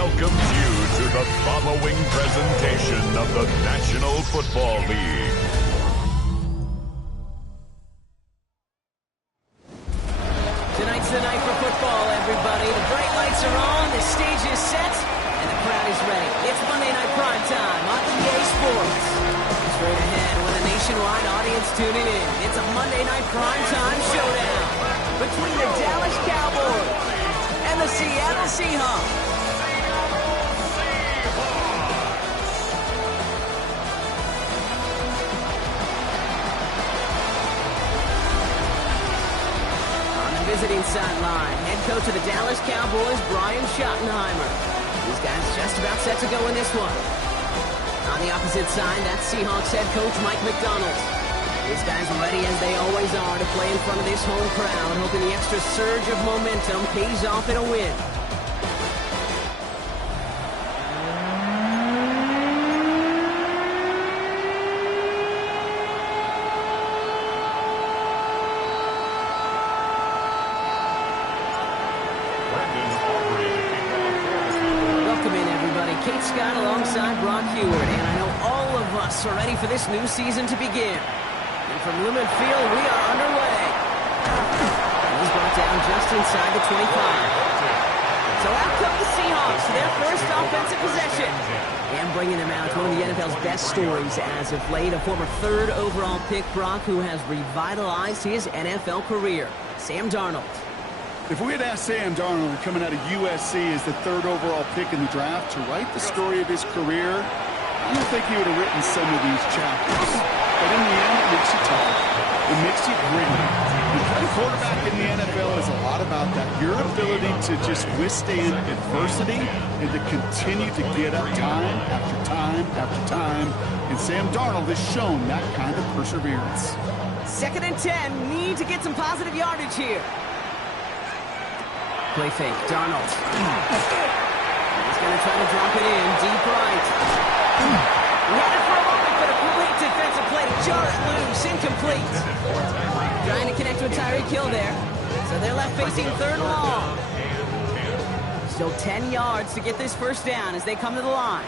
welcomes you to the following presentation of the National Football League. Tonight's the night for football, everybody. The bright lights are on, the stage is set, and the crowd is ready. It's Monday Night Prime Time on EA Sports. Straight ahead with a nationwide audience tuning in. It's a Monday Night Prime Time showdown between the Dallas Cowboys and the Seattle Seahawks. Visiting sideline, head coach of the Dallas Cowboys, Brian Schottenheimer. These guys just about set to go in this one. On the opposite side, that's Seahawks head coach Mike McDonald. These guys ready as they always are to play in front of this home crowd, hoping the extra surge of momentum pays off in a win. Are ready for this new season to begin. And from Lumen Field, we are underway. He's brought down just inside the 25. So out come the Seahawks to their first offensive possession. And bringing them out, one of the NFL's best stories as of late, a former third overall pick, Brock, who has revitalized his NFL career, Sam Darnold. If we had asked Sam Darnold, coming out of USC as the third overall pick in the draft, to write the story of his career, I don't think he would have written some of these chapters. But in the end, it makes you tough. It makes you gritty. And playing quarterback in the NFL is a lot about that. Your ability to just withstand adversity and to continue to get up time after time after time. And Sam Darnold has shown that kind of perseverance. 2nd and 10. Need to get some positive yardage here. Play fake. Darnold. He's going to try to drop it in. Deep right. He had it for a moment, but a great defensive play to jar it loose. Incomplete. Trying to connect with Tyreek Hill there. So they're left facing 3rd and long. Still 10 yards to get this first down as they come to the line.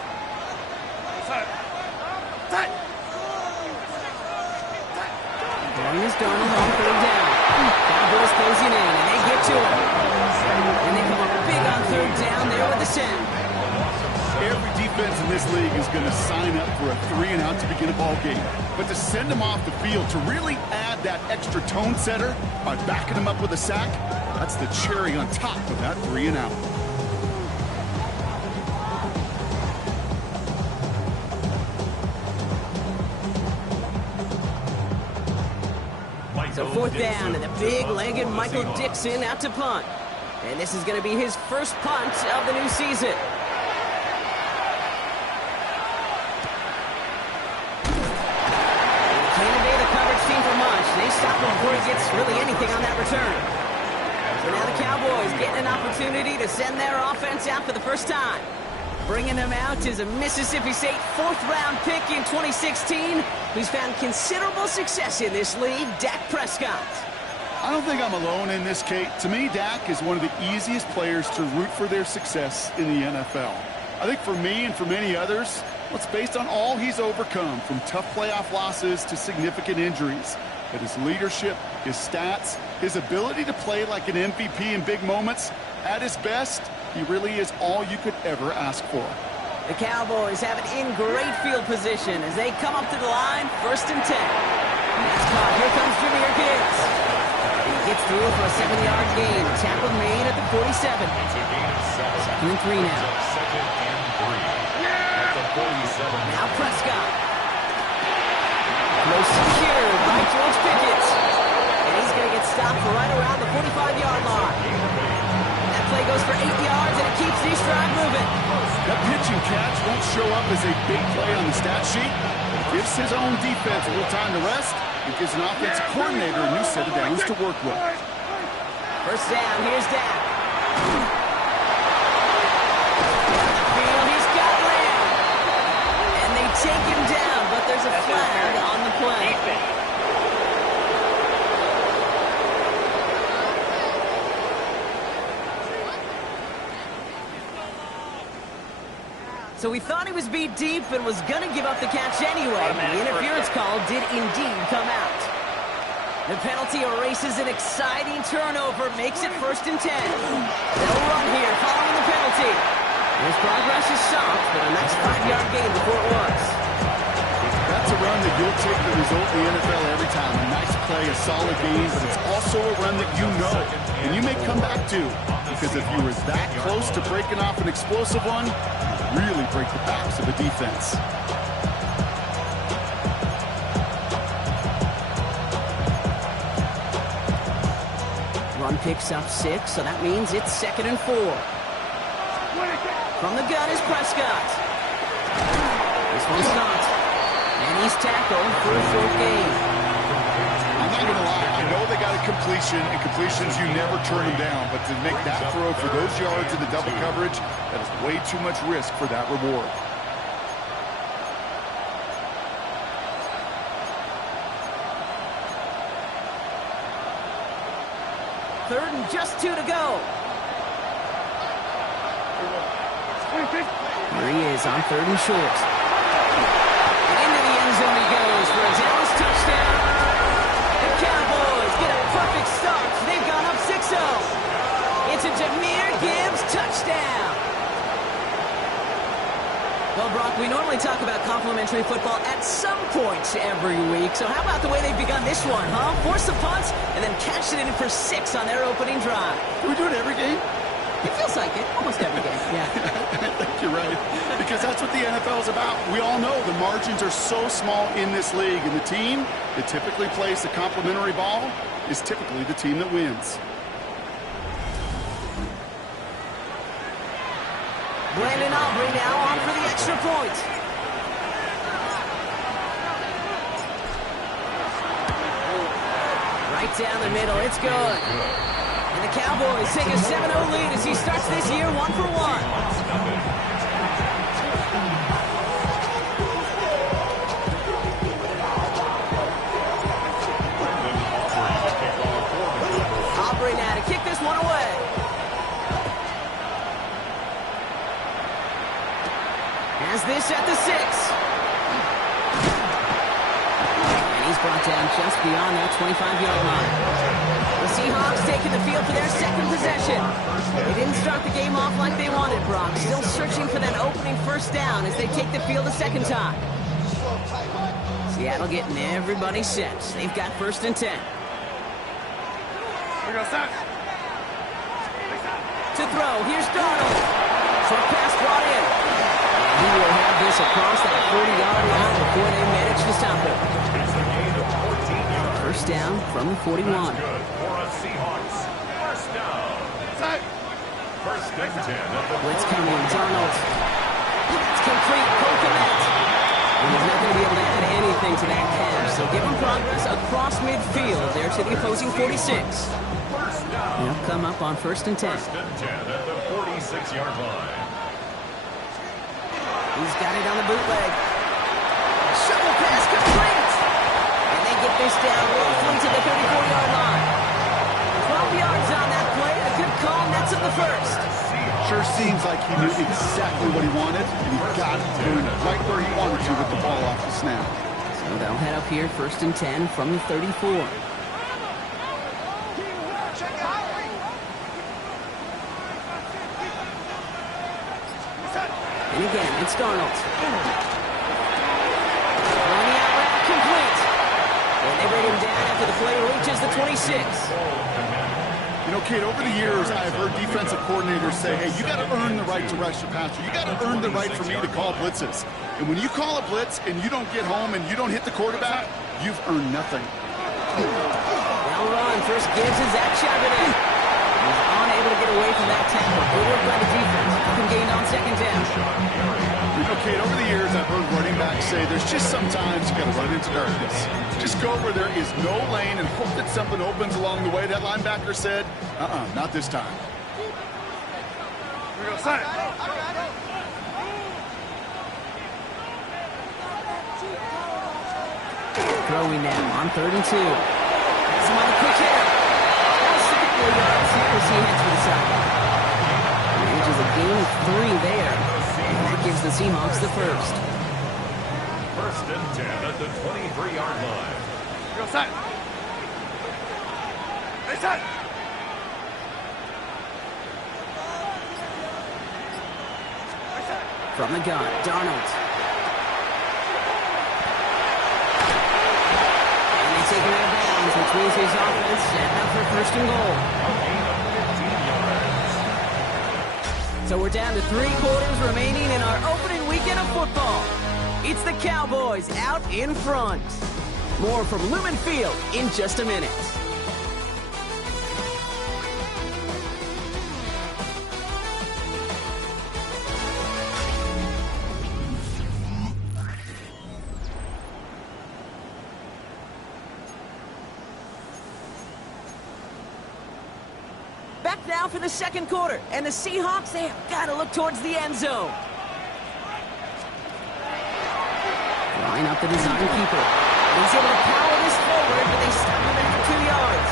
Going is Darnold on 3rd down. Cowboys closing in, and they get to him. And they come up big on 3rd down there with the send. Every defense in this league is going to sign up for a 3-and-out to begin a ball game. But to send them off the field, to really add that extra tone setter by backing them up with a sack, that's the cherry on top of that 3-and-out. So 4th down, and the big-legged Michael Dixon out to punt. And this is going to be his first punt of the new season. They stop him before he gets really anything on that return. So now the Cowboys getting an opportunity to send their offense out for the first time. Bringing them out is a Mississippi State 4th-round pick in 2016 who's found considerable success in this league, Dak Prescott. I don't think I'm alone in this, Kate. To me, Dak is one of the easiest players to root for their success in the NFL. I think for me and for many others, it's based on all he's overcome, from tough playoff losses to significant injuries. But his leadership, his stats, his ability to play like an MVP in big moments, at his best, he really is all you could ever ask for. The Cowboys have it in great field position as they come up to the line, 1st and 10. That's caught. Here comes Jameer Gibbs. He gets through for a 7-yard gain. Tackle made at the 47. 2nd and 3 now. Now Prescott. Close secured by George Pickett. And he's going to get stopped right around the 45-yard line. That play goes for 8 yards, and it keeps the drive moving. That pitch and catch won't show up as a big play on the stat sheet. It gives his own defense a little time to rest. It gives an offensive coordinator a new set of downs to work with. First down, here's Dak. Take him down, but there's a flag on the play. So he thought he was beat deep and was going to give up the catch anyway. The interference call did indeed come out. The penalty erases an exciting turnover, makes it 1st and 10. They'll run here following the penalty. His progress is soft, but a nice 5-yard gain before it was. That's a run that you'll take the result in the NFL every time. A nice play, a solid game, but it's also a run that you know and you may come back to. Because if you were that close to breaking off an explosive one, you really break the backs of a defense. Run picks up 6, so that means it's 2nd and 4. From the gun is Prescott. This one's not. And he's tackled for a short gain. I'm not going to lie. I know they got a completion, and completions, you never turn them down. But to make that throw for those yards in the double coverage, that is way too much risk for that reward. Third and just 2 to go. Here he is on 3rd and short. And into the end zone he goes for a Dallas touchdown. The Cowboys get a perfect start. They've gone up 6-0. It's a Jahmyr Gibbs touchdown. Well, Brock, we normally talk about complimentary football at some point every week. So how about the way they've begun this one, huh? Force the punts and then cash it in for 6 on their opening drive. Do we do it every game? It feels like it. Almost every game, yeah. I think you're right. Because that's what the NFL is about. We all know the margins are so small in this league. And the team that typically plays the complimentary ball is typically the team that wins. Brandon Aubrey now on for the extra point. Right down the middle. It's good. And the Cowboys take a 7-0 lead as he starts this year 1 for 1. Aubrey now to kick this one away. Has this at the 6. And he's brought down just beyond that 25-yard line. The Seahawks taking the field for their 2nd possession. They didn't start the game off like they wanted, Brock. Still searching for that opening 1st down as they take the field a 2nd time. Seattle getting everybody set. They've got 1st and 10. To throw, here's Darnold. Short pass brought in. He will have this across that 40-yard line before they manage to stop him. 1st down from the 41. Blitz coming, Darnold. It's complete, Cole Kmet. And he's not going to be able to add anything to that catch, so give him progress across midfield there to the opposing 46. He'll come up on 1st and 10. 1st and 10 at the 46-yard line. He's got it on the bootleg. Shovel pass complete. And they get this down roughly to the 34-yard line. 12 yards on that play. A good call. Nets up the 1st. Sure seems like he knew exactly what he wanted, and he got it doing it right where he wanted to with the ball off the snap. So they'll head up here 1st and 10 from the 34. And again, it's Darnold. Running out route complete. And they bring him down after the play reaches the 26. You know, Kate, over the years, I've heard defensive coordinators say, hey, you got to earn the right to rush the passer. You got to earn the right for me to call blitzes. And when you call a blitz and you don't get home and you don't hit the quarterback, you've earned nothing. Now run. First Gibbs and Zach Charbonnet. He's unable to get away from that tackle. Good work by the defense. Nothing gained on 2nd down. You know, Kate, over the years, I've heard running backs say there's just sometimes you got to run into darkness. Just go where there is no lane and hope that something opens along the way. That linebacker said, not this time. Here we go, sign. Throwing now on 3rd and 2. Some on a quick hitter. That's 64 yards here as he heads for the sideline. Manages a gain of 3 there. And that gives the Seahawks the first. First and 10 at the 23-yard line. Go set. Hey, set. From the gun, Darnold. And they take him out of bounds, which means his offense setting up for first and goal. So we're down to 3 quarters remaining in our opening weekend of football. It's the Cowboys out in front. More from Lumen Field in just a minute. Back now for the second quarter, and the Seahawks, they have got to look towards the end zone. Line up the design keeper. He's able to power this forward, but they stop him after 2 yards.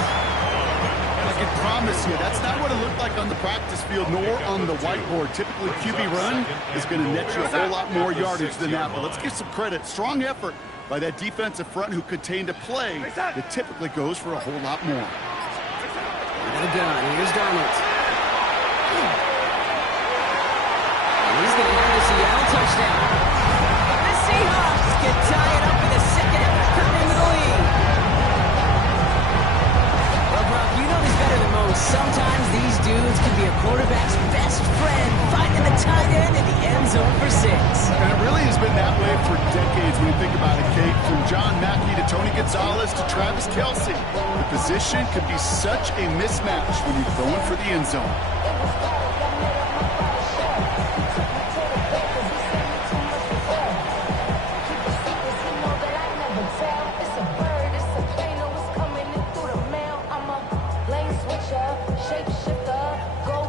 I can promise you, that's not what it looked like on the practice field, nor on the whiteboard. Typically, QB run is going to net you a whole lot more yardage than that. But let's give some credit. Strong effort by that defensive front who contained a play that typically goes for a whole lot more. Out of gun, here's Darnold. And he's going to have the Seattle touchdown. The Seahawks can tie it up in the second after coming into the lead. Well, Brock, you know this better than most. Sometimes these dudes can be a quarterback's best friend, finding the tight end in the end zone for 6. And it really has been that way for decades when you think about it, Kate. From John Mackey to Tony Gonzalez to Travis Kelce, the position can be such a mismatch when you're going for the end zone.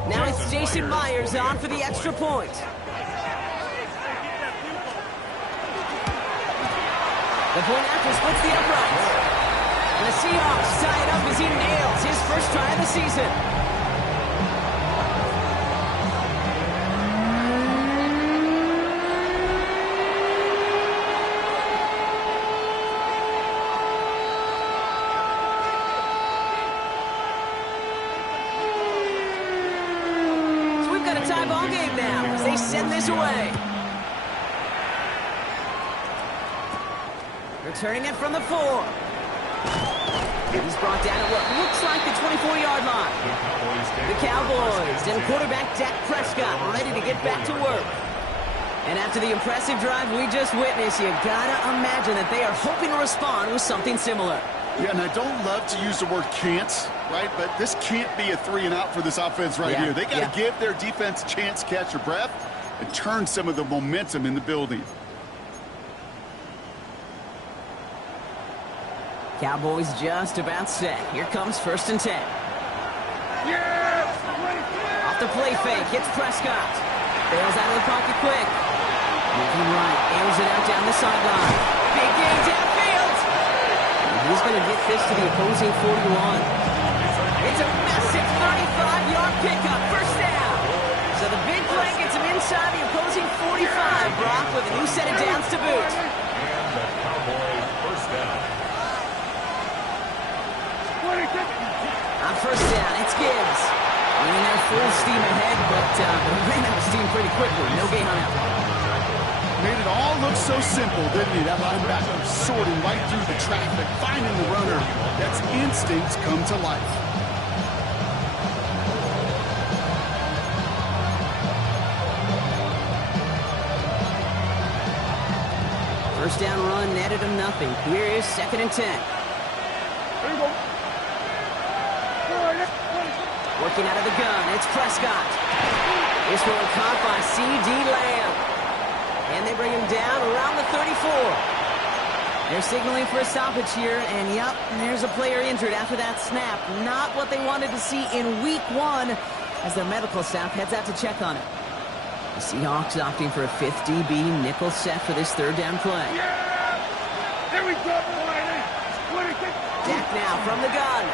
Now it's Jason Myers on for the extra point. The point after splits the uprights. And the Seahawks tie it up as he nails his first try of the season. So we've got a tie ball game now as they send this away. Returning it from the 4. He's brought down at what looks like the 24-yard line. The Cowboys and quarterback Dak Prescott ready to get back to work. And after the impressive drive we just witnessed, you gotta imagine that they are hoping to respond with something similar. Yeah, and I don't love to use the word can't, right? But this can't be a 3-and-out for this offense right here. They got to give their defense a chance to catch their breath and turn some of the momentum in the building. Cowboys just about set. Here comes first and 10. Off the play fake, hits Prescott. Bails out of the pocket quick. Moving right, airs it out down the sideline. Big gain downfield. And he's going to get this to the opposing 41. It's a massive 35-yard pickup, first down. So the big play gets him inside the opposing 45, Brock, with a new set of downs to boot. And the Cowboys first down. On first down, it's Gibbs. Running there full steam ahead, but ran out of steam pretty quickly. No gain on that. Made it all look so simple, didn't he? That linebacker sorting right through the traffic, finding the runner. That's instincts come to life. First down run netted him nothing. Here is second and 10. Working out of the gun, it's Prescott. This one caught by C.D. Lamb. And they bring him down around the 34. They're signaling for a stoppage here, and yep, there's a player injured after that snap. Not what they wanted to see in week 1 as their medical staff heads out to check on it. The Seahawks opting for a 5th DB nickel set for this third down play. Here we go, Dak now from the gun.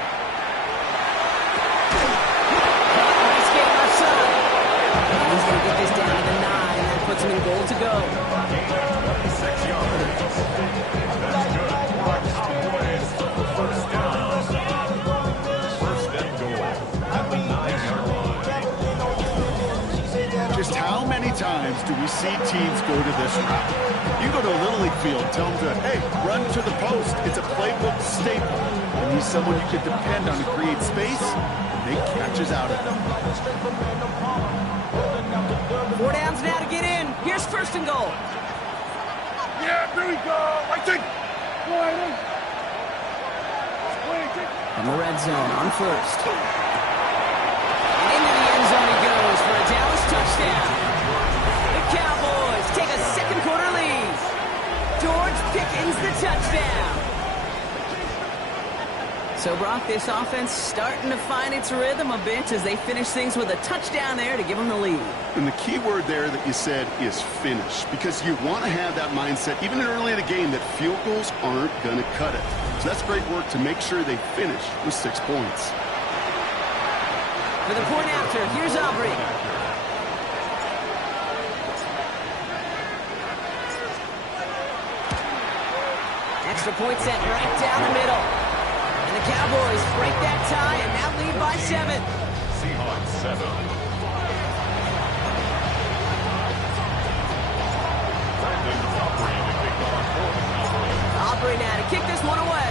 He's going to get this down to the 9. That puts puts him in goal to go. 6 yards. That's good for a Cowboys first down. First and goal at the 9-yard line. Just how many times do we see teams go to this route? You go to a Little League field, tell them to, hey, run to the post. It's a playbook staple. You need someone you can depend on to create space and make catches out of it. 4 downs now to get in. Here's first and goal. Yeah, here we go. Right take. From the red zone on first. And into the end zone he goes for a Dallas touchdown. The Cowboys take a second quarter lead. George Pickens the touchdown. So, Brock, this offense starting to find its rhythm a bit as they finish things with a touchdown there to give them the lead. And the key word there that you said is finish, because you want to have that mindset, even early in the game, that field goals aren't going to cut it. So that's great work to make sure they finish with 6 points. For the point after, here's Aubrey. Extra point sent right down the middle. And the Cowboys break that tie and now lead by 7. Seahawks 7. Aubrey now to kick this one away.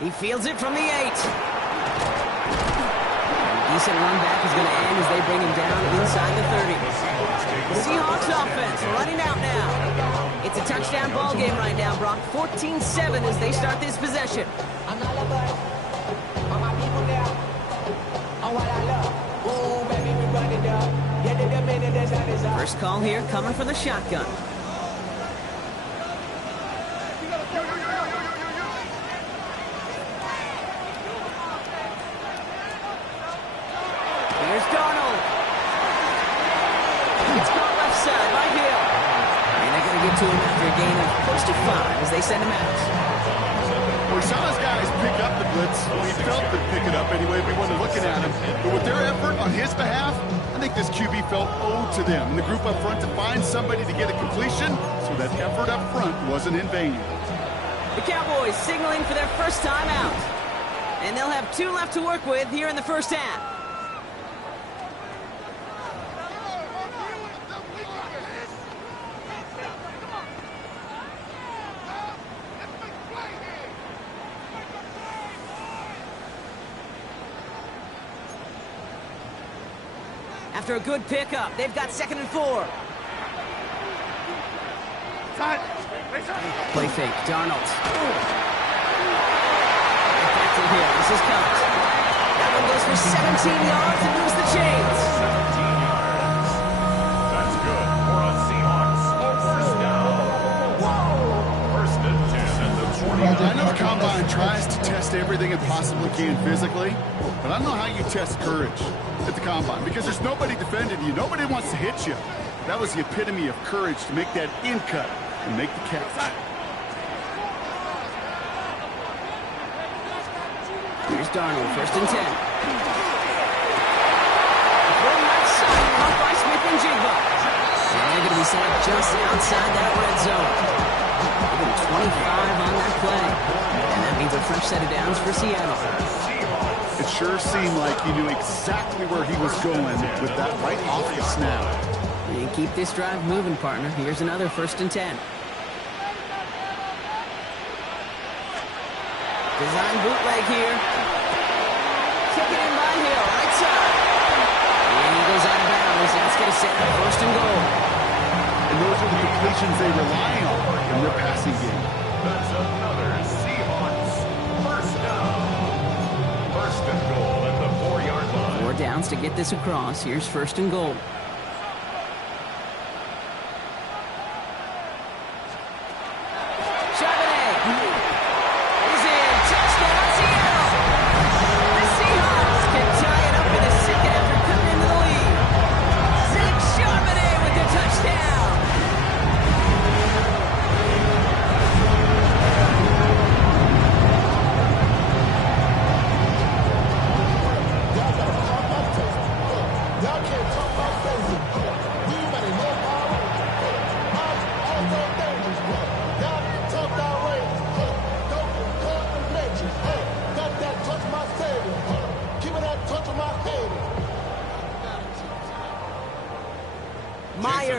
He fields it from the 8. Decent run back is going to end as they bring him down inside the 30. The Seahawks offense running out now. It's a touchdown ball game right now, Brock. 14-7 as they start this possession. First call here coming for the shotgun. Here's Darnold. It's caught left side by Hill. And they're going to get to him after a gain of close to 5 as they send him out. We saw his guys pick up the blitz. Well, he felt them pick it up anyway. We wasn't looking at him. But with their effort on his behalf, I think this QB felt owed to them and the group up front to find somebody to get a completion, so that effort up front wasn't in vain. The Cowboys signaling for their first time out. And they'll have 2 left to work with here in the first half. After a good pickup, they've got 2nd and 4. Play fake, Darnold. Right back to Hill. This is Cox. That one goes for 17 yards and moves the chains. 17 yards. That's good for a Seahawks first down. First and 10 at the 20. I know the Combine tries to test everything it possibly can physically, but I don't know how you test courage at the Combine, because there's nobody defending you. Nobody wants to hit you. That was the epitome of courage, to make that in cut and make the catch. Here's Darnold, first and 10. Thrown left side, caught by Smith and Jigba. And they're going to be set up just outside that red zone. Even 25 on that play. And that means a fresh set of downs for Seattle. It sure seemed like he knew exactly where he was going with that right off the snap. And keep this drive moving, partner. Here's another first and 10. Design bootleg here. Kick it in by Hill, right side. And he goes out of bounds. That's going to set up first and goal. And those are the completions they rely on in their passing game. That's another Seahawks first down. First and goal at the 4-yard line. 4 downs to get this across. Here's first and goal.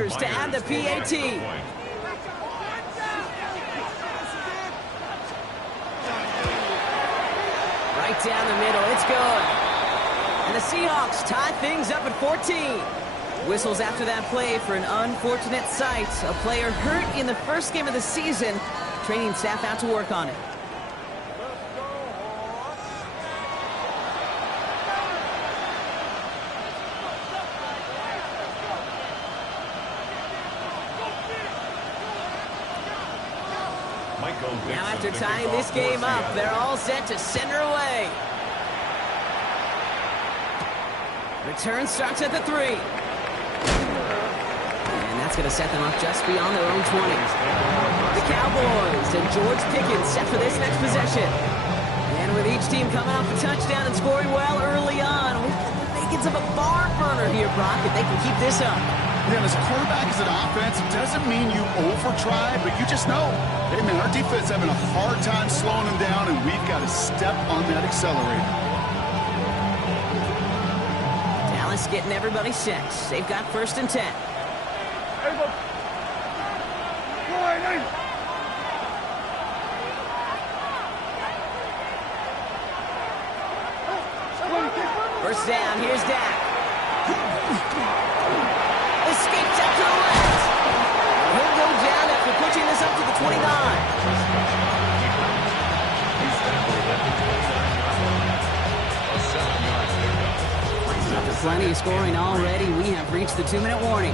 Myers to add the PAT. Right down the middle, it's good. And the Seahawks tie things up at 14. Whistles after that play for an unfortunate sight. A player hurt in the first game of the season. Training staff out to work on it. Now after tying this game up, they're all set to send her away. Return starts at the 3. And that's going to set them up just beyond their own 20. The Cowboys and George Pickens set for this next possession. And with each team coming off a touchdown and scoring well early on, we've got the makings of a barn burner here, Brock, if they can keep this up. Yeah, as a quarterback, as an offense, it doesn't mean you over-try, but you just know, hey, man, our defense having a hard time slowing them down, and we've got to step on that accelerator. Dallas getting everybody set. They've got 1st and 10. First down, here's Dak. Escapes out to the left. He'll go down after pushing this up to the 29. After plenty of scoring already, we have reached the 2-minute warning.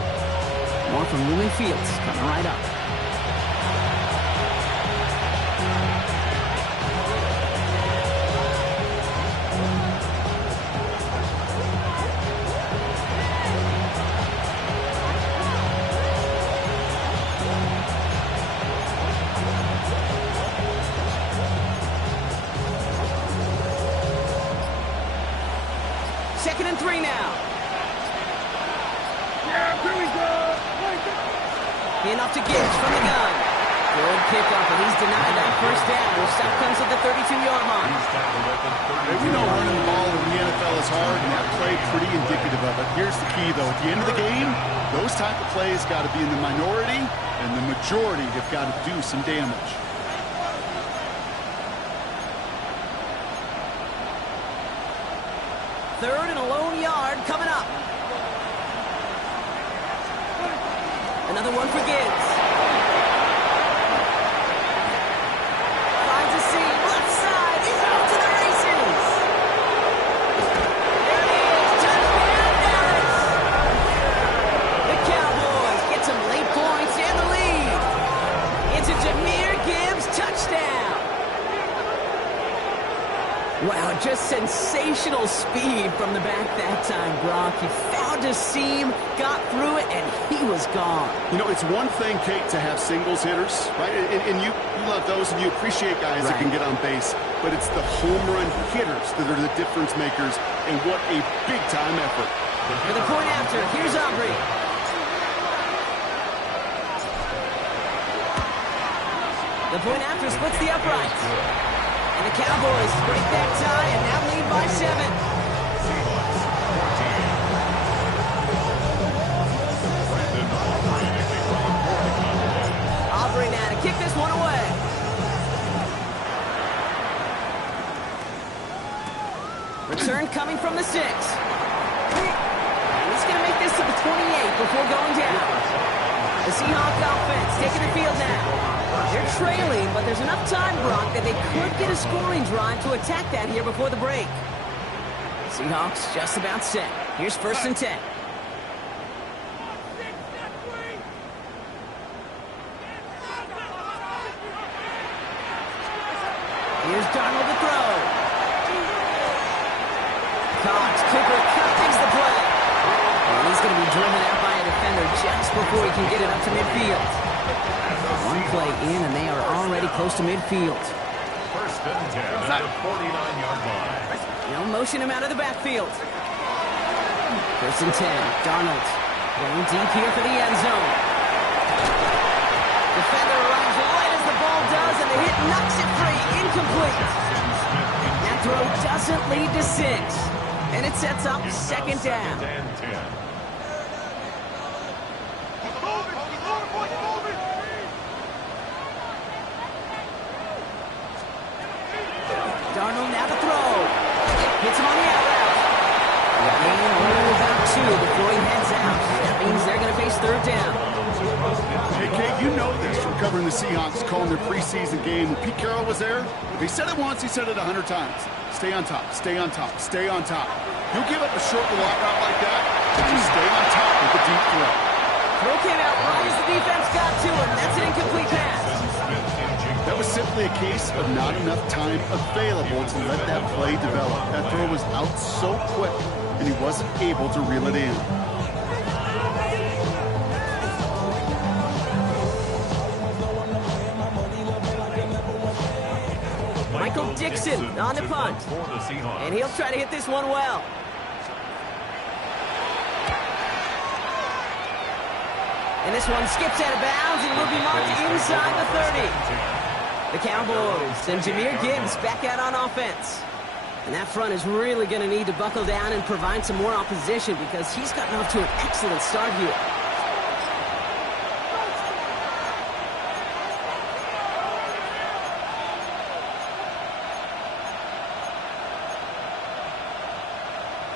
More from Lumen Fields coming right up. Second and 3 now. Yeah, here we go. Enough to Gibbs from the gun. Good kickoff, and he's denied that first down. The stop comes at the 32-yard line. We know running the ball in the NFL is hard, and that play pretty indicative of it. Here's the key, though. At the end of the game, those type of plays got to be in the minority, and the majority have got to do some damage. Third and a lone yard coming up. Another one for Gibbs. Finds a seam, left side, he's off to the races. There it is, touchdown Dallas. The Cowboys get some late points and the lead. It's a Jahmyr Gibbs touchdown. Wow, just sensational speed from the back that time, Brock. He found a seam, got through it, and he was gone. You know, it's one thing, Kate, to have singles hitters, right? And you love those, and you appreciate guys that can get on base. But it's the home run hitters that are the difference makers, and what a big-time effort. For the point after, here's Aubrey. The point after splits the uprights. And the Cowboys break that tie and now lead by 7. Aubrey now to kick this one away. Return coming from the 6. And he's going to make this to the 28 before going down. The Seahawks offense taking the field now. They're trailing, but there's enough time, Brock, that they could get a scoring drive to attack that here before the break. Seahawks just about set. Here's 1st and 10. Here's Darnold to throw. Caught. Cooper Kupp takes the play. And he's going to be driven out by a defender just before he can get it up to midfield. One play in, and they are already close to midfield. 1st and 10 at the 49-yard line. They'll motion him out of the backfield. 1st and 10. Darnold going deep here for the end zone. Defender arrives right as the ball does, and the hit knocks it free. Incomplete. That throw doesn't lead to 6. And it sets up 2nd down. Darnold now to throw. Hits him on the out route. Gain only about 2 before he heads out. That means they're going to face third down. Hey, Kate, you know this from covering the Seahawks, calling their preseason game. When Pete Carroll was there, if he said it once, he said it 100 times. Stay on top, stay on top, stay on top. You'll give up a short and long route like that, but you stay on top with the deep throw. Throw came out right as the defense got to him. That's an incomplete pass. That was simply a case of not enough time available to let that play develop. That throw was out so quick, and he wasn't able to reel it in. Michael Dixon on the punt. And he'll try to hit this one well. And this one skips out of bounds and will be marked inside the 30. The Cowboys send Jahmyr Gibbs back out on offense. And that front is really going to need to buckle down and provide some more opposition because he's gotten off to an excellent start here.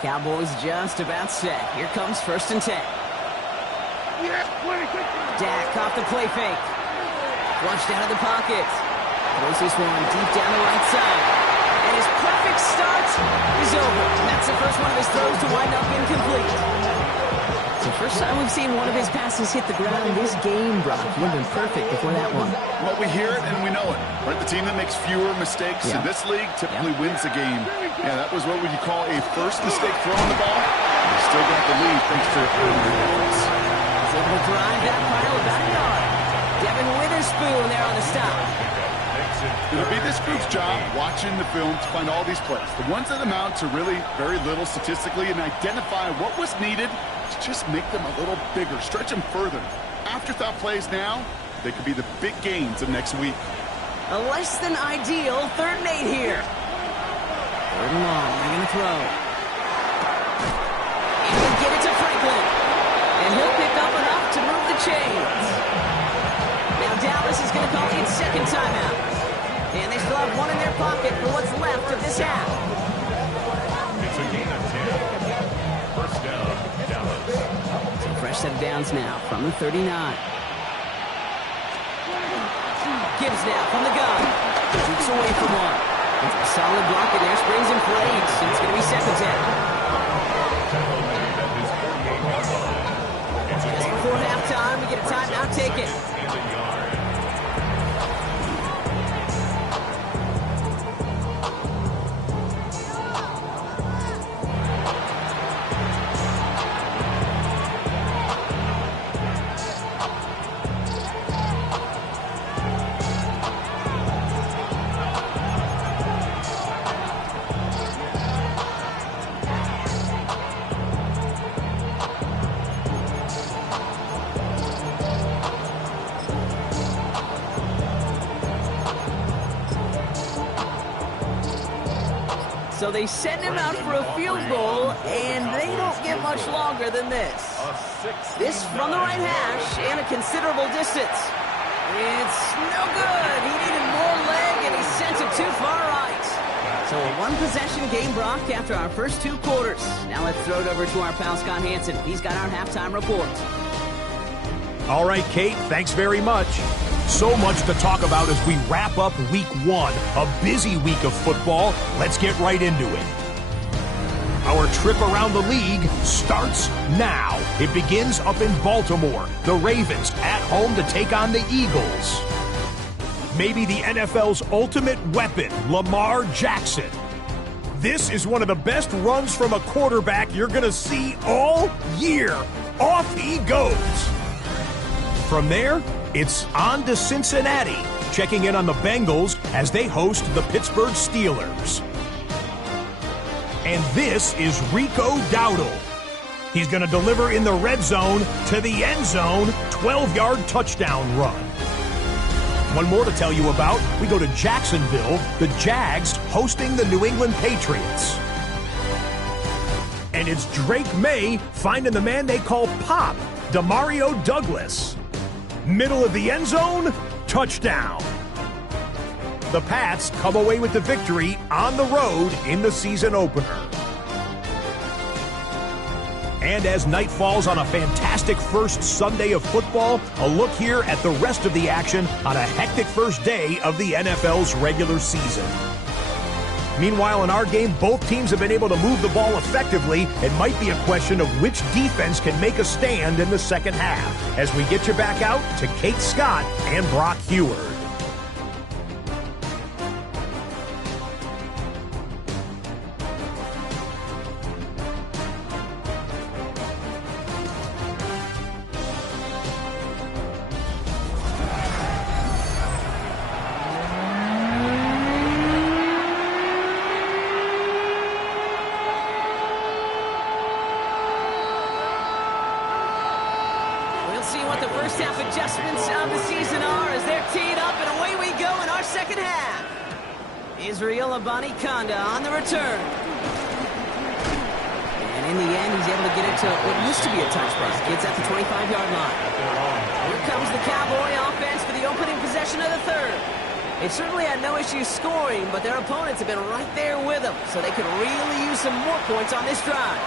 Cowboys just about set. Here comes 1st and 10. Dak off the play fake. Flushed out of the pocket. Throws this one deep down the right side. And his perfect start is over. That's the first one of his throws to wind up incomplete. It's the first time we've seen one of his passes hit the ground this game, Brock. He would have been perfect before that one. Well, we hear it and we know it. Right? The team that makes fewer mistakes in this league typically wins the game. Yeah, that was what would you call a first mistake throwing the ball. They still got the lead thanks to early efforts. He's able to drive that pile about a yard. Devin Witherspoon there on the stop. It'll be this group's job watching the film to find all these plays. The ones that amount to really very little statistically and identify what was needed to just make them a little bigger, stretch them further. Afterthought plays now, they could be the big gains of next week. A less than ideal 3rd and 8 here. 3rd and long, they're going to throw. And he'll get it to Franklin. And he'll pick up enough to move the chains. Now Dallas is going to call its 2nd timeout. And they still have one in their pocket for what's left of this half. It's a gain of 10. First down, Dallas. So fresh set of downs now from the 39. Gibbs now from the gun. Jukes away from one. It's a solid block in there. Springs in place. And it's going to be 2nd down. Just before halftime, we get a timeout taken. So they send him out for a field goal, and they don't get much longer than this. This from the right hash and a considerable distance. It's no good. He needed more leg, and he sent it too far right. So a one-possession game, Brock, after our first 2 quarters. Now let's throw it over to our pal Scott Hansen. He's got our halftime report. All right, Kate, thanks very much. So much to talk about as we wrap up week 1, a busy week of football. Let's get right into it. Our trip around the league starts now. It begins up in Baltimore. The Ravens at home to take on the Eagles. Maybe the NFL's ultimate weapon, Lamar Jackson. This is one of the best runs from a quarterback you're going to see all year. Off he goes. From there, it's on to Cincinnati, checking in on the Bengals as they host the Pittsburgh Steelers. And this is Rico Dowdle. He's going to deliver in the red zone to the end zone, 12-yard touchdown run. One more to tell you about. We go to Jacksonville, the Jags hosting the New England Patriots. And it's Drake May finding the man they call Pop Demario Douglas. Middle of the end zone, touchdown. The Pats come away with the victory on the road in the season opener. And as night falls on a fantastic first Sunday of football, a look here at the rest of the action on a hectic first day of the NFL's regular season. Meanwhile, in our game, both teams have been able to move the ball effectively. It might be a question of which defense can make a stand in the second half. As we get you back out to Kate Scott and Brock Heward. See what the first half adjustments of the season are as they're teed up, and away we go in our second half. Israel Abanikanda on the return. And in the end, he's able to get it to what used to be a touchback. Gets at the 25-yard line. Here comes the Cowboy offense for the opening possession of the third. They've certainly had no issue scoring, but their opponents have been right there with them, so they could really use some more points on this drive.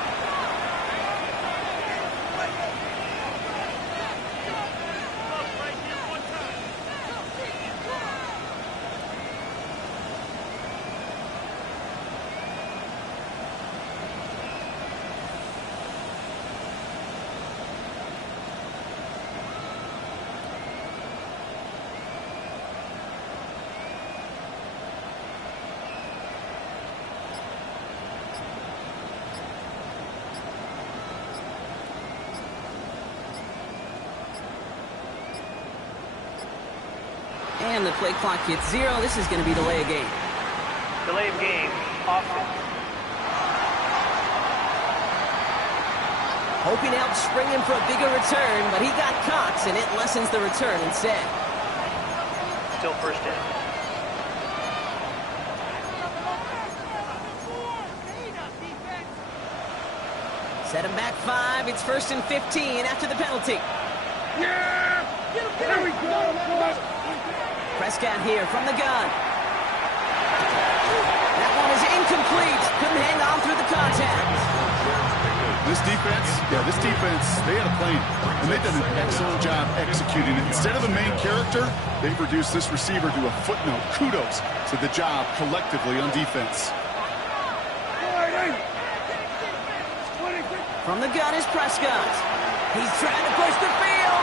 And the play clock hits 0. This is going to be delay of game. Delay of game. Offense. Hoping to help spring him for a bigger return, but he got Cox, and it lessens the return instead. Still first down. Set him back 5. It's 1st and 15 after the penalty. Yeah! There we go! Prescott here from the gun. That one is incomplete. Couldn't hang on through the contact. This defense, they had a plan, and they've done an excellent job executing it. Instead of a main character, they've reduced this receiver to a footnote. Kudos to the job collectively on defense. From the gun is Prescott. He's trying to push the field.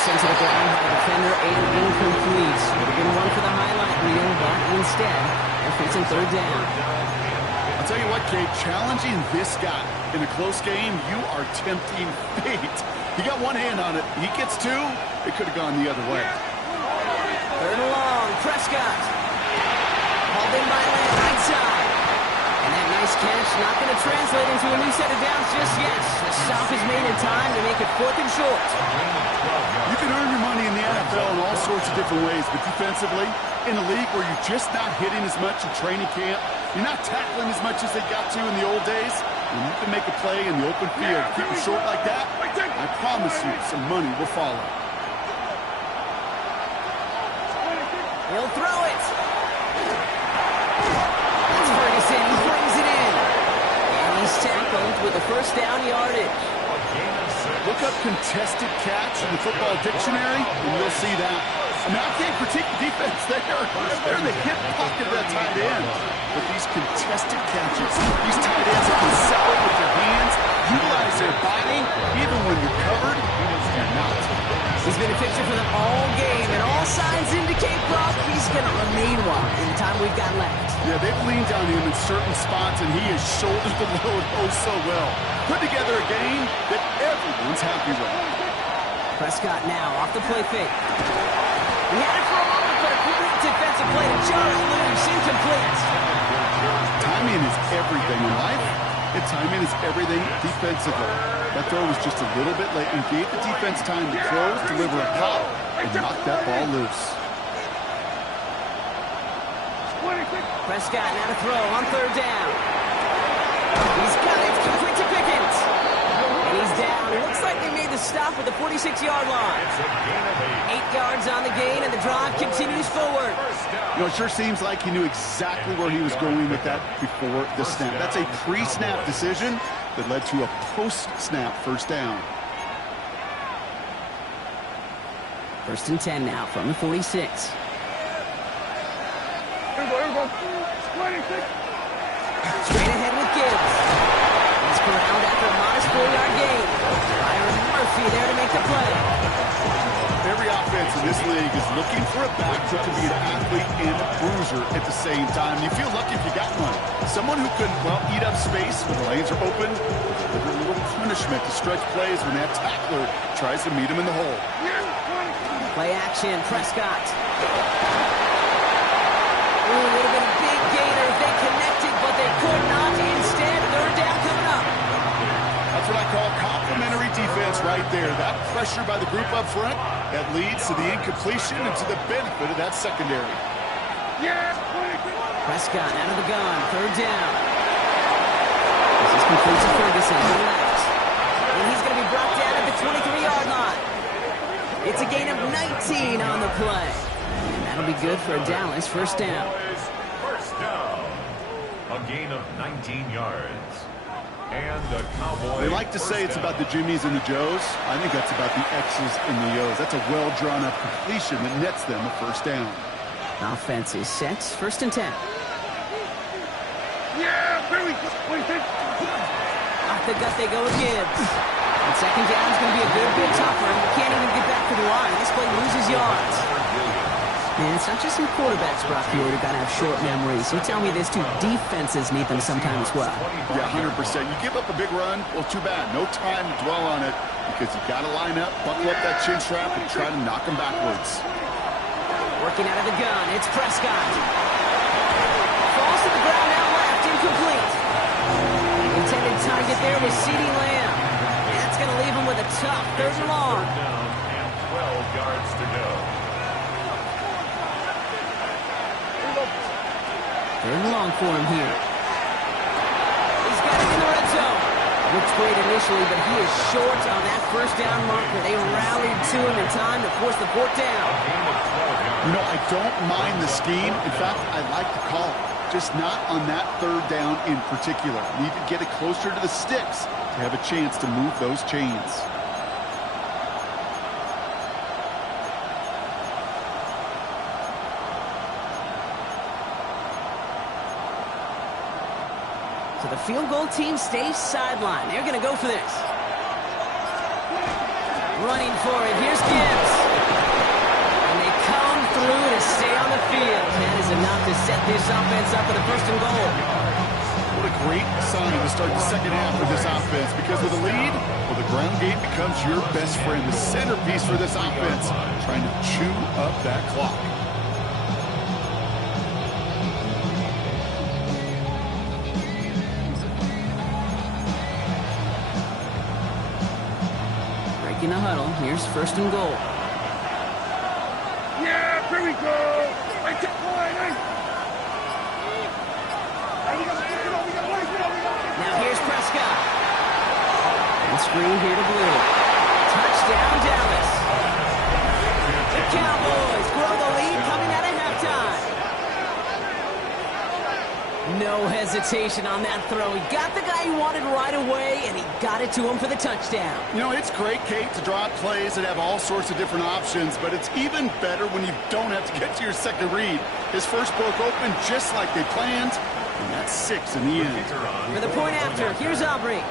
Sent to the ground by the defender and incomplete. Would have been one for the highlight reel, but instead, they're facing third down. I'll tell you what, Kate, challenging this guy in a close game, you are tempting fate. He got one hand on it. He gets 2. It could have gone the other way. Third and long, Prescott. Hauled in by Lamb, right side. And that nice catch not going to translate into a new set of downs just yet. The stop is made in time to make it 4th and short. You can earn your money in the NFL in all sorts of different ways, but defensively, in a league where you're just not hitting as much in training camp, you're not tackling as much as they got to in the old days, when you can make a play in the open field, keep it short like that, I promise you some money will follow. He'll throw it. That's Ferguson. He brings it in. And he's tackled with a first down yardage. Look up contested catch in the football dictionary, and you'll see that. I mean, I can't critique the defense there. They're in the hip pocket of that tight end. But these contested catches, these tight ends that can separate with their hands, utilize their body, even when you're covered, you're not. He's been a fixture for them all game, and all signs indicate, Brock, he's going to remain one in the time we've got left. Yeah, they've leaned on him in certain spots, and he has shouldered the load oh so well. Put together a game that everyone's happy with. Prescott now off the play fake. He had it for a moment, but a quick defensive play to jar it loose, incomplete. Timing is everything in life, and timing is everything defensively. That throw was just a little bit late and gave the defense time to close, deliver a pop, and knock that ball loose. Prescott now to throw on third down. He's got it, complete to Pickens. And he's down. It looks like they made the stop at the 46-yard line. It's a gain of 8. 8 yards on the gain, and the drive continues forward. First down. You know, it sure seems like he knew exactly where he was going with that before the snap. That's a pre-snap decision that led to a post-snap first down. 1st and 10 now from the 46. Here we go. 26. Straight ahead with Gibbs. He's corralled after a modest 4-yard gain. Byron Murphy there to make the play. Every offense in this league is looking for a back who can be an athlete and a bruiser at the same time. You feel lucky if you got one. Someone who can, well, eat up space when the lanes are open, deliver a little punishment to stretch plays when that tackler tries to meet him in the hole. Play action, Prescott. Ooh, a little bit of big gainer. They connected, but they could not. Instead, 3rd down coming up. That's what I call complimentary defense right there. That pressure by the group up front, that leads to the incompletion and to the benefit of that secondary. Prescott out of the gun, 3rd down. This is complete to Ferguson, to the left. And he's going to be brought down at the 23-yard line. It's a gain of 19 on the play. And that'll be good for a Dallas 1st down. First down. A gain of 19 yards. And the Cowboys. They like to say it's about the Jimmies and the Joes. I think that's about the X's and the O's. That's a well-drawn-up completion that nets them a 1st down. Offense is set, 1st and 10. Here we go. 26. Off the gut they go with Gibbs. And 2nd down is going to be a good bit tougher. You can't even get back to the line. This play loses yards. And it's not just some quarterbacks, Brock, who got to have short memories. You tell me this too, defenses need them sometime as well. Yeah, 100%. You give up a big run, well, too bad. No time to dwell on it because you got to line up, buckle up that chin strap, and try to knock them backwards. Working out of the gun, it's Prescott. Falls to the ground out left, incomplete. Intended target there was CeeDee Lamb. That's going to leave him with a tough 3rd and long. Down and 12 yards to go. 3rd and long for him here. He's got it in the red zone. Looks great initially, but he is short on that 1st down marker. They rallied to him in time to force the 4th down. You know, I don't mind the scheme. In fact, I like the call. Just not on that 3rd down in particular. Need to get it closer to the sticks to have a chance to move those chains. So the field goal team stays sidelined. They're going to go for this. Running for it. Here's Gibbs. And they come through to stay on the field. That is enough to set this offense up for the 1st and goal. What a great sign to start the 2nd half of this offense. Because with a lead, well, the ground game becomes your best friend. The centerpiece for this offense, trying to chew up that clock. In the huddle, here's 1st and goal. Here we go. Now here's Prescott. And screen here to Blue. Touchdown, Dallas. The Cowboys grow the lead coming out of halftime. No hesitation on that throw. He got the guy he wanted right away, and he got it to him for the touchdown. You know, it's great, Kate, to draw up plays that have all sorts of different options, but it's even better when you don't have to get to your 2nd read. His first broke open just like they planned, and that's 6 in the end. For the point after, here's Aubrey.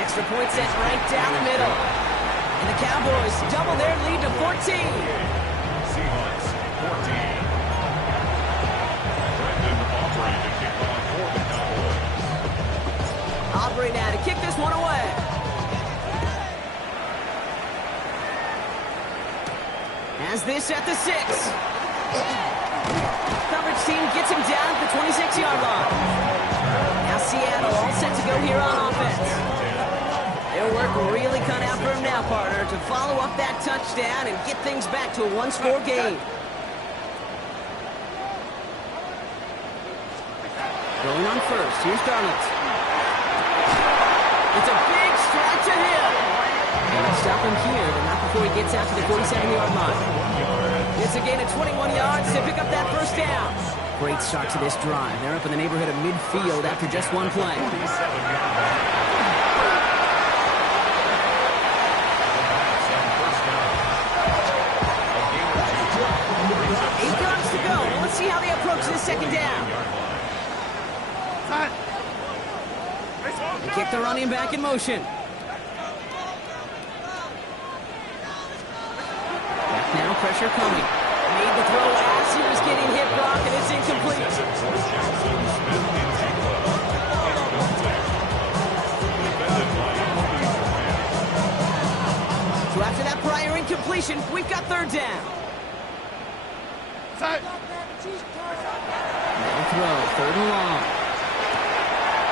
Extra point set right down the middle. And the Cowboys double their lead to 14. Seahawks 14. Brendan Aubrey to kick off for the Cowboys. Aubrey now to kick this one away. Has this at the 6. Coverage team gets him down at the 26-yard line. Now Seattle all set to go here on offense. Their work really cut out for him now, partner, to follow up that touchdown and get things back to a one-score game. Going on first. Here's Darnold. It's a big strike to him. And they'll stop him here, but not before he gets out to the 47-yard line. It's a gain of 21 yards to pick up that first down. Great start to this drive. They're up in the neighborhood of midfield after just one play. 8 yards to go. Well, let's see how they approach this second down. They kick the running back in motion. Back now, pressure coming. Made the throw as he was getting hit, Brock, and it's incomplete. So after that prior incompletion, we've got third down. Side. Now throw, third and long.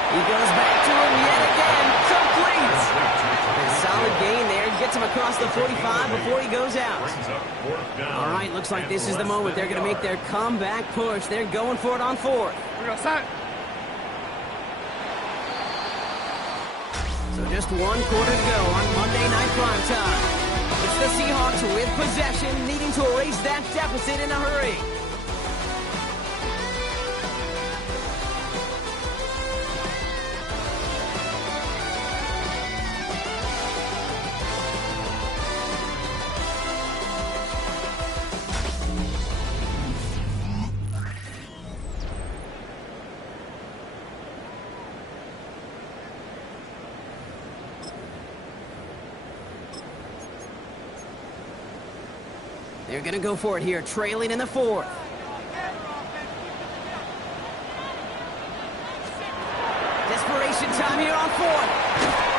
He goes back to him yet again, complete. A solid gain there, gets him across the 45 before he goes out. All right, looks like this is the moment. They're going to make their comeback push. They're going for it on fourth. We go side. So just 1 quarter to go on Monday Night Primetime. It's the Seahawks with possession, needing to erase that deficit in a hurry. They're going to go for it here, trailing in the fourth. Desperation time here on fourth.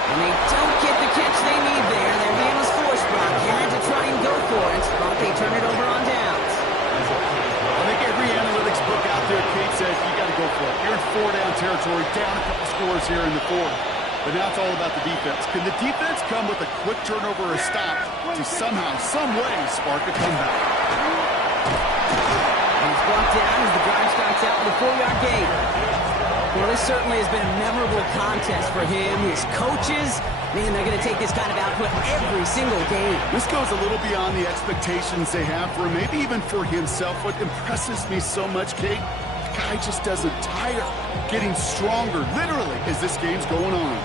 And they don't get the catch they need there. Their man was forced, Brock. Had to try and go for it, but they turn it over on downs. I think every analytics book out there, Kate, says you got to go for it. You're in 4-down territory, down a couple scores here in the fourth. But now it's all about the defense. Can the defense come with a quick turnover or a stop to somehow, some way, spark a comeback? And it's brought down as the drive starts out with a 4-yard gain. Well, this certainly has been a memorable contest for him. His coaches, man, they're going to take this kind of output every single game. This goes a little beyond the expectations they have for him, maybe even for himself. What impresses me so much, Kate, the guy just doesn't tire. Getting stronger, literally, as this game's going on.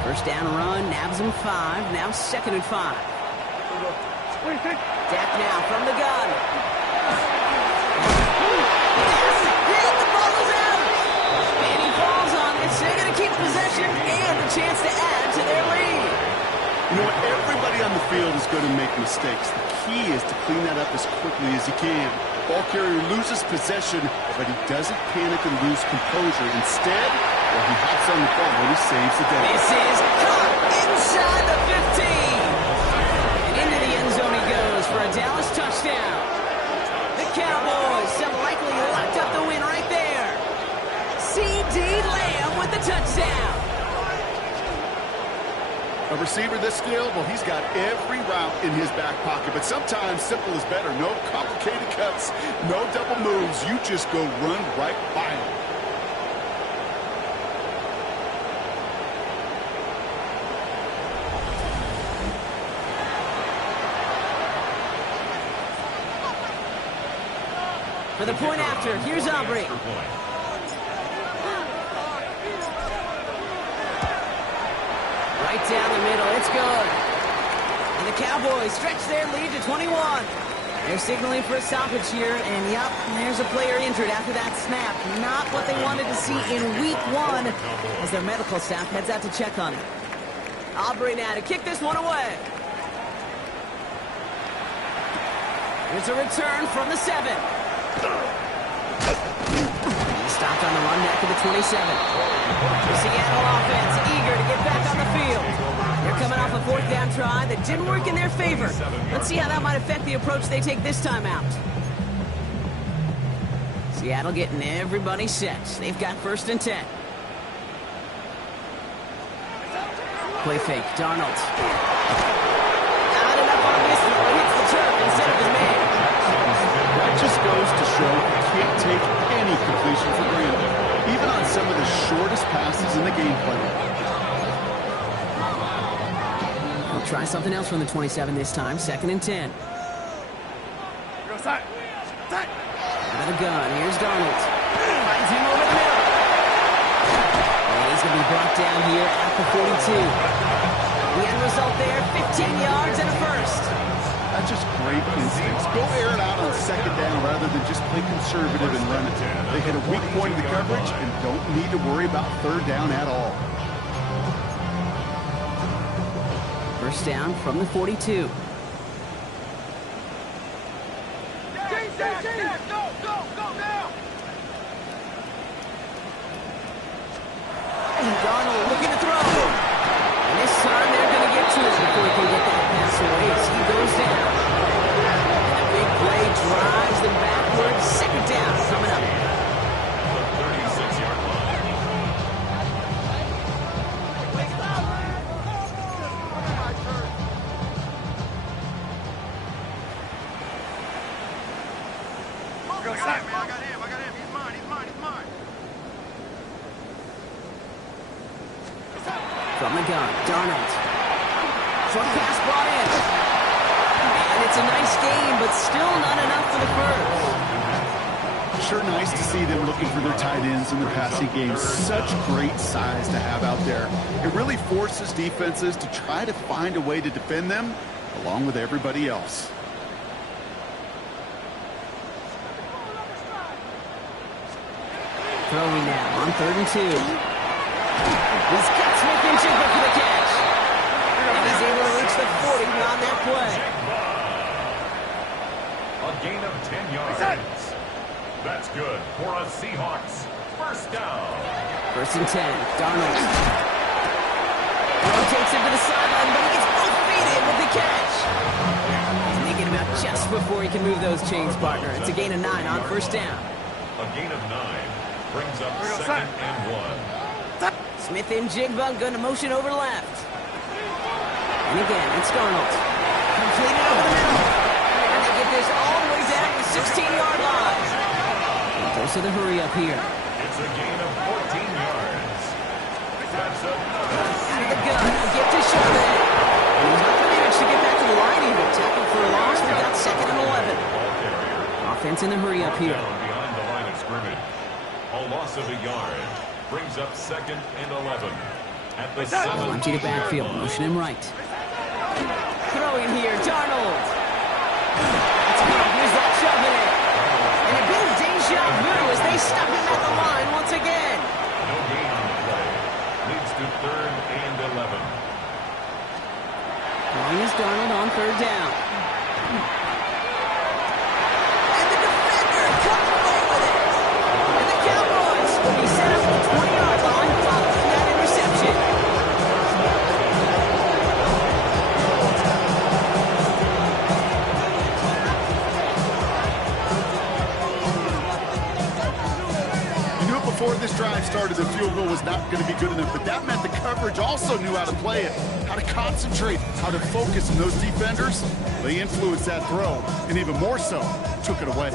First down run, nabs him 5, now 2nd and 5. Dak now from the gun. Yes, the ball is out. And he falls on it, so they're going to keep possession and the chance to add to their lead. You know what? Everybody on the field is going to make mistakes. The key is to clean that up as quickly as he can. Ball carrier loses possession, but he doesn't panic and lose composure. Instead, well, he hops on the ball and he saves the day. This is caught inside the 15. And into the end zone he goes for a Dallas touchdown. The Cowboys have likely locked up the win right there. C.D. Lamb with the touchdown. A receiver this skilled, well, he's got every route in his back pocket, but sometimes simple is better. No complicated cuts, no double moves. You just go run right by him. For the point after, here's Aubrey. Right down the middle, it's good. And the Cowboys stretch their lead to 21. They're signaling for a stoppage here, and yep, there's a player injured after that snap. Not what they wanted to see in week 1 as their medical staff heads out to check on him. Aubrey now to kick this one away. Here's a return from the 7. He stopped on the run back to the 27. The Seattle offense eager to get back on the field. They're coming off a 4th down try that didn't work in their favor. Let's see how that might affect the approach they take this time out. Seattle getting everybody set. They've got 1st and 10. Play fake, Darnold. Not enough on this throw. Hits the turf instead of his man. Just goes to show you can't take any completion for granted, even on some of the shortest passes in the game plan. We'll try something else from the 27 this time. 2nd and 10. Go side. Side. Out of the gun. Here's Darnold. Finds him over the middle. And he's going to be brought down here at the 42. The end result there, 15 yards and a first. That's just great instincts. Go air it out on 2nd down rather than just play conservative and run it. They hit a weak point of the coverage and don't need to worry about 3rd down at all. First down from the 42. And Darnold looking to throw. And this time they're going to get to it before he can get that pass away as he goes down. And a big play drives them backwards. 2nd down coming up. The 36-yard line. Go side. I got him. He's mine. From the gun, Darnold. Short pass brought in. And it's a nice game, but still not enough for the first. Sure nice to see them looking for their tight ends in the passing game. Such great size to have out there. It really forces defenses to try to find a way to defend them along with everybody else. Throwing now on 3rd and 2. He's got Smith and Jigba for the catch. And he's able to reach the 40 on that play. A gain of 10 yards. That's good for a Seahawks. First down. 1st and 10. Darnold. Takes him to the sideline, but he gets both feet in with the catch. He's thinking about just before he can move those chains, partner. It's a gain of 9 on 1st down. A gain of 9 brings up 2nd and 1. Smith and Jigba going to motion over left. And again, it's Darnold. Completed over the middle. And they get this all the way down to the 16-yard line. And goes to the hurry up here. It's a gain of 14 yards. That's a Out of the gun, a gift to Chauvet. He's not going to manage to get back to the line even. Tackle for a loss. We got 2nd and 11. ball carrier. Offense in the hurry up here. Down behind the line of scrimmage. A loss of a yard brings up 2nd and 11. At the 7. Empty the backfield. Motion him right. Throwing here, Darnold. It's good. Here's that Chauvet. And a bit of deja vu as they stop him at the line once again. No gain on the play. Leads to 3rd and 11. Throwing is Darnold on 3rd down. And the defender comes away with it. And the Cowboys will be set up at the 20-yard line following that interception. Before this drive started, the field goal was not going to be good enough, but that meant the coverage also knew how to play it, how to concentrate, how to focus, and those defenders, they influenced that throw, and even more so, took it away.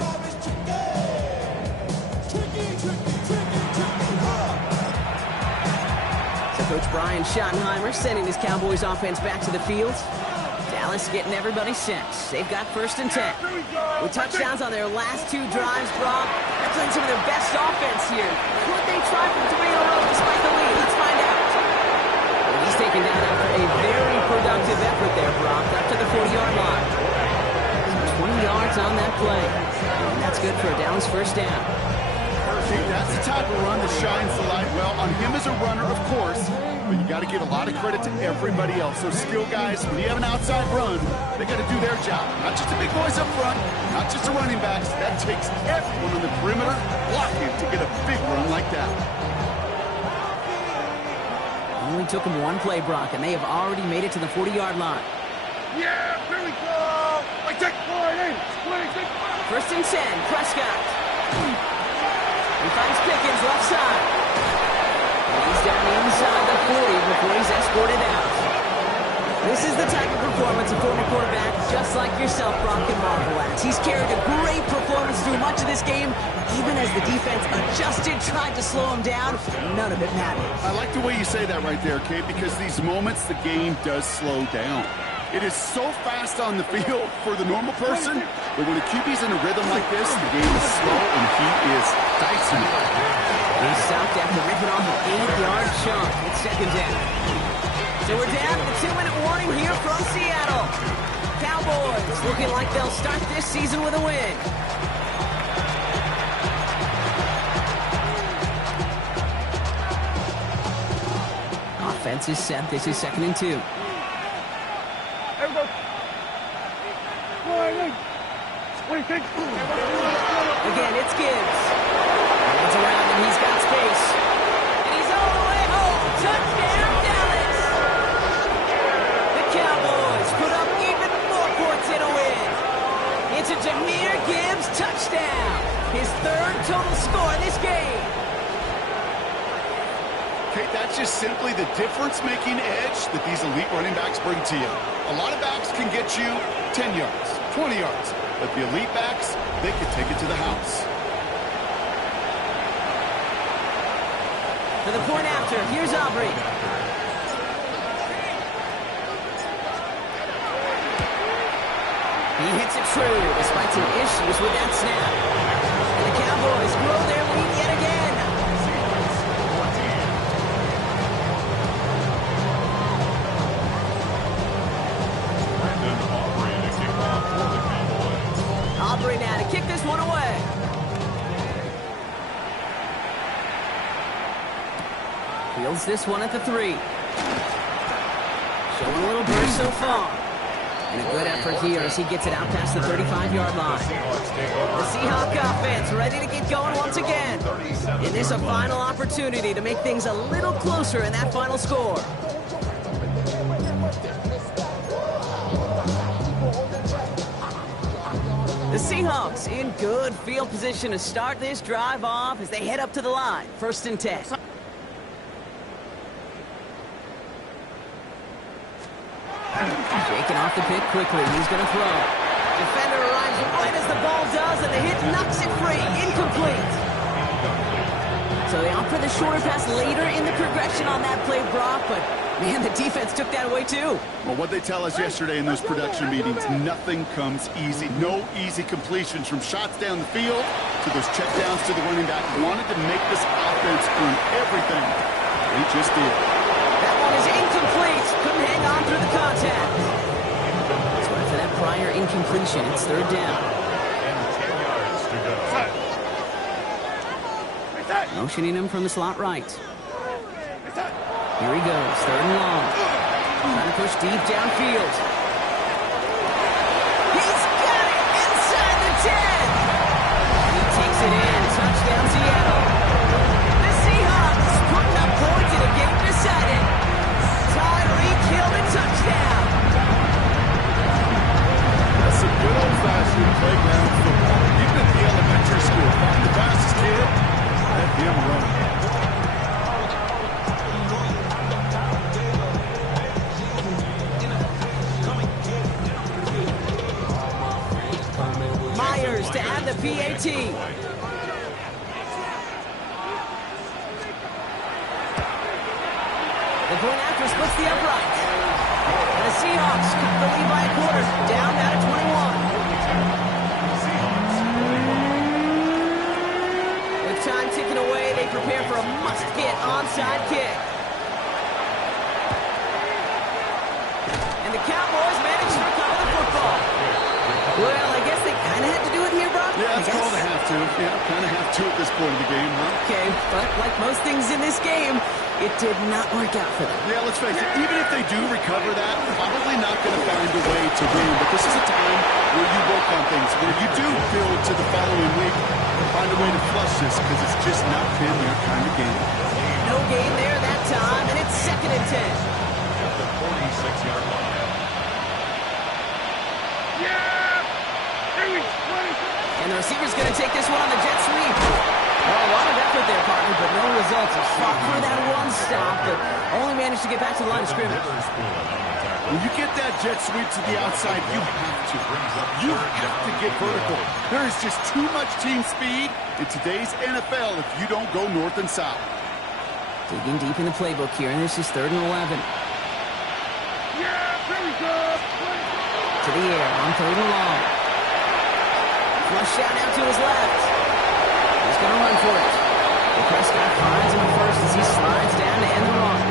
So Coach Brian Schottenheimer sending his Cowboys offense back to the field. Dallas getting everybody set. They've got 1st and 10. With touchdowns on their last 2 drives, Brock, they're playing some of their best offense here. Could they try for 3 in a row despite the lead? Let's find out. Well, he's taken down after a very productive effort there, Brock, up to the 40-yard line. So 20 yards on that play. And that's good for a Dallas 1st down. That's the type of run that shines the light well on him as a runner, of course, but you got to give a lot of credit to everybody else. Those skill guys, when you have an outside run, they got to do their job. Not just the big boys up front, not just the running backs. That takes everyone on the perimeter blocking to get a big run like that. Only took them 1 play, Brock, and they have already made it to the 40-yard line. Yeah, here we go. I take point in. 1st and 10, Prescott. He finds Pickens left side. And he's down inside the 40 before he's escorted out. This is the type of performance a former quarterback, just like yourself, Brock, can marvel at. He's carried a great performance through much of this game, even as the defense adjusted, tried to slow him down. None of it mattered. I like the way you say that right there, Kate, because these moments the game does slow down. It is so fast on the field for the normal person, but when a QB's in a rhythm like this, the game is slow and he is dicing it. He stopped after ripping off an 8-yard chunk. It's second down. So we're down to the 2-minute warning here from Seattle. Cowboys looking like they'll start this season with a win. Offense is set. This is 2nd and 2. Again, it's Gibbs. Runs around and he's got space. And he's all the way home. Touchdown, Dallas! The Cowboys put up even more points in a win. It's a Jahmyr Gibbs touchdown. His 3rd total score in this game. Kate, that's just simply the difference-making edge that these elite running backs bring to you. A lot of backs can get you 10 yards, 20 yards, but the elite backs, they can take it to the house. For the point after, here's Aubrey. He hits it true, despite some issues with that snap. And the Cowboys grow their lead yet again. Aubrey now to kick this one away. Fields this one at the 3. Showing a little burst so far. And a good effort here as he gets it out past the 35-yard line. The Seahawks offense ready to get going once again. And this a final opportunity to make things a little closer in that final score. The Seahawks in good field position to start this drive off as they head up to the line. 1st and 10. Shaking off the pick quickly. He's going to throw. Defender arrives right as the ball does, and the hit knocks it free. Incomplete. So they opt for the shorter pass later in the progression on that play, Brock, but man, the defense took that away too. Well, what they tell us yesterday in those production meetings, nothing comes easy. No easy completions from shots down the field to those checkdowns to the running back. Wanted to make this offense earn everything. They just did. That one is incomplete. Couldn't hang on through the contact. So after that prior incompletion, it's 3rd down. Motioning him from the slot right. Here he goes, 3rd and long. Trying to push deep downfield. He's got it inside the 10. He takes it in. Touchdown, Seattle. The Seahawks putting up points in a game decided. Tyreek Hill a touchdown. That's some good old-fashioned playground football. Even at the elementary school, find the fastest kid, let him run. Myers to add the PAT. The point after splits the upright. And the Seahawks cut the lead by a quarter. Down now to 21. With time ticking away, they prepare for a must-get onside kick. And the Cowboys manage to recover the football. Well, I guess they kind of had to do it here, Brock. Yeah, it's called a have to. Yeah, kind of have to at this point of the game, huh? Okay, but like most things in this game, it did not work out for them. Yeah, let's face it, even if they do recover that, probably not going to find a way to win. But this is a time where you work on things, where you do build to the following week and find a way to flush this, because it's just not been their kind of game. No gain there that time, and it's 2nd and 10. At the 46-yard line. And the receiver's going to take this one on the jet sweep. Well, a lot of effort there, partner, but no results. He fought for that one stop, but only managed to get back to the line of scrimmage. When you get that jet sweep to the outside, you have to. You have to get vertical. There is just too much team speed in today's NFL if you don't go north and south. Digging deep in the playbook here, and this is 3rd and 11. Yeah, here we go. To the air on 3rd and long. Flush out now to his left. He's going to run for it. Prescott finds him first as he slides down to end the run.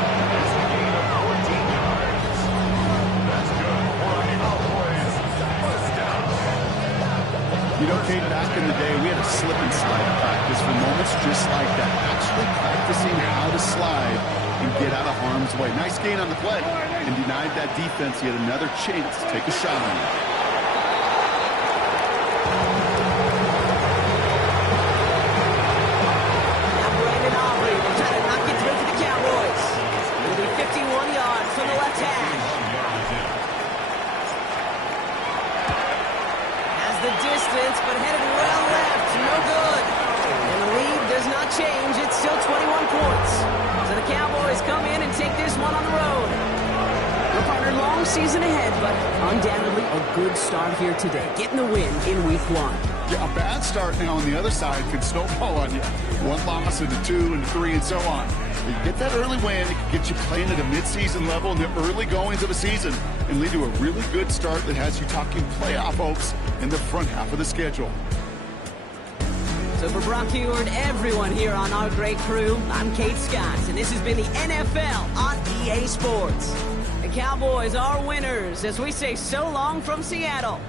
You know, Kate, back in the day, we had a slip and slide practice for moments just like that. Actually practicing how to slide and get out of harm's way. Nice gain on the play and denied that defense yet another chance to take a shot on it. Now Brandon Aubrey will try to knock it through to the Cowboys. It'll be 51 yards from the left hash. The distance, but headed well left. No good. And the lead does not change. It's still 21 points. So the Cowboys come in and take this one on the road. Your partner, long season ahead, but undoubtedly a good start here today. Getting the win in week 1. Yeah, a bad start now on the other side could snowball on you. 1 loss into 2 and 3 and so on. You get that early win, it can get you playing at a midseason level in the early goings of a season and lead to a really good start that has you talking playoff hopes in the front half of the schedule. So for Brock Heward, everyone here on our great crew, I'm Kate Scott, and this has been the NFL on EA Sports. The Cowboys are winners as we say so long from Seattle.